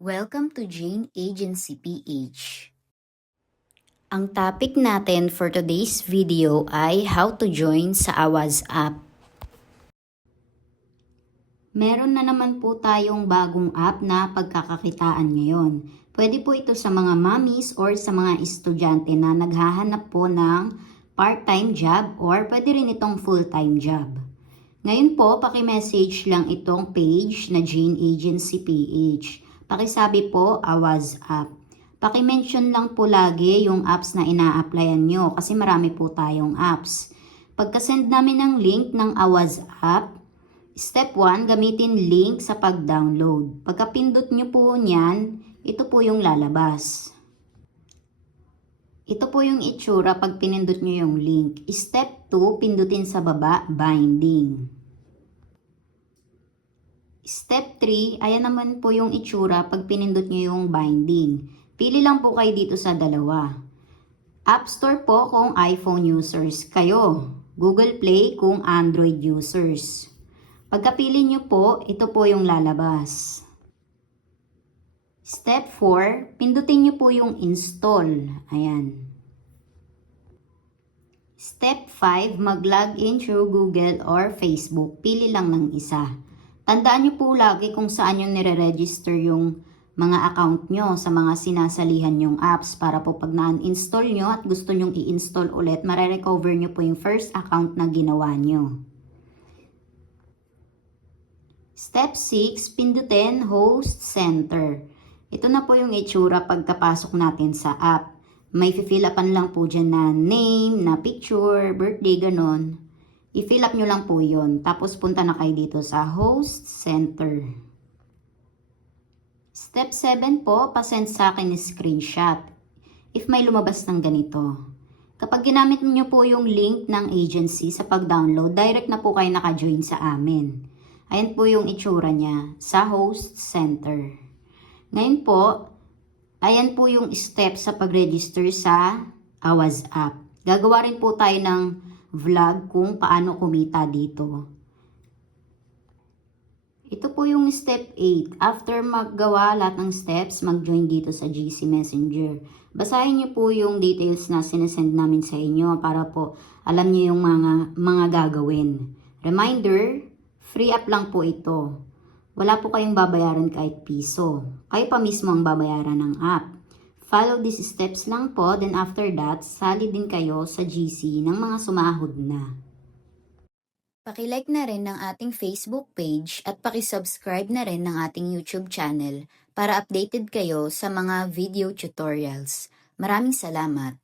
Welcome to Jane Agency PH. Ang topic natin for today's video ay how to join sa Awaz app. Meron na naman po tayong bagong app na pagkakakitaan ngayon. Pwede po ito sa mga mommies or sa mga estudyante na naghahanap po ng part-time job or pwede rin itong full-time job. Ngayon po, paki-message lang itong page na Jane Agency PH. Pakisabi po, Awaz app. Paki-mention lang po lagi yung apps na ina-applyan nyo kasi marami po tayong apps. Pagka-send namin ng link ng Awaz app, Step 1, gamitin link sa pag-download. Pagka-pindot nyo po niyan, ito po yung lalabas. Ito po yung itsura pag pinindot nyo yung link. Step 2, pindutin sa baba, binding. Step 3, ayan naman po yung itsura pag pinindot nyo yung binding. Pili lang po kayo dito sa dalawa. App Store po kung iPhone users kayo. Google Play kung Android users. Pagkapili nyo po, ito po yung lalabas. Step 4, pindutin nyo po yung install. Ayan. Step 5, mag-login through Google or Facebook. Pili lang ng isa. Tandaan nyo po lagi kung saan nyo nire-register yung mga account nyo sa mga sinasalihan yung apps para po pag na-uninstall nyo at gusto nyong i-install ulit, mare-recover nyo po yung first account na ginawa nyo. Step 6, pindutin Host Center. Ito na po yung itsura pagkapasok natin sa app. May fill upan lang po dyan na name, na picture, birthday, ganon. I-fill up nyo lang po yon. Tapos punta na kayo dito sa Host Center. Step 7 po, pasend sa akin screenshot. If may lumabas ng ganito. Kapag ginamit niyo po yung link ng agency sa pag-download, direct na po kayo naka-join sa amin. Ayan po yung itsura niya sa Host Center. Ngayon po, ayan po yung step sa pag-register sa Awaz app. Gagawa rin po tayo ng vlog kung paano kumita dito. Ito po yung step 8. After maggawa lahat ng steps, mag-join dito sa GC Messenger. Basahin niyo po yung details na sinesend namin sa inyo para po alam niyo yung mga gagawin. Reminder, free app lang po ito. Wala po kayong babayaran kahit piso. Kayo pa mismo ang babayaran ng app. Follow these steps lang po, then after that, sali din kayo sa GC ng mga sumahod na. Paki-like na rin ng ating Facebook page at paki-subscribe na rin ng ating YouTube channel para updated kayo sa mga video tutorials. Maraming salamat!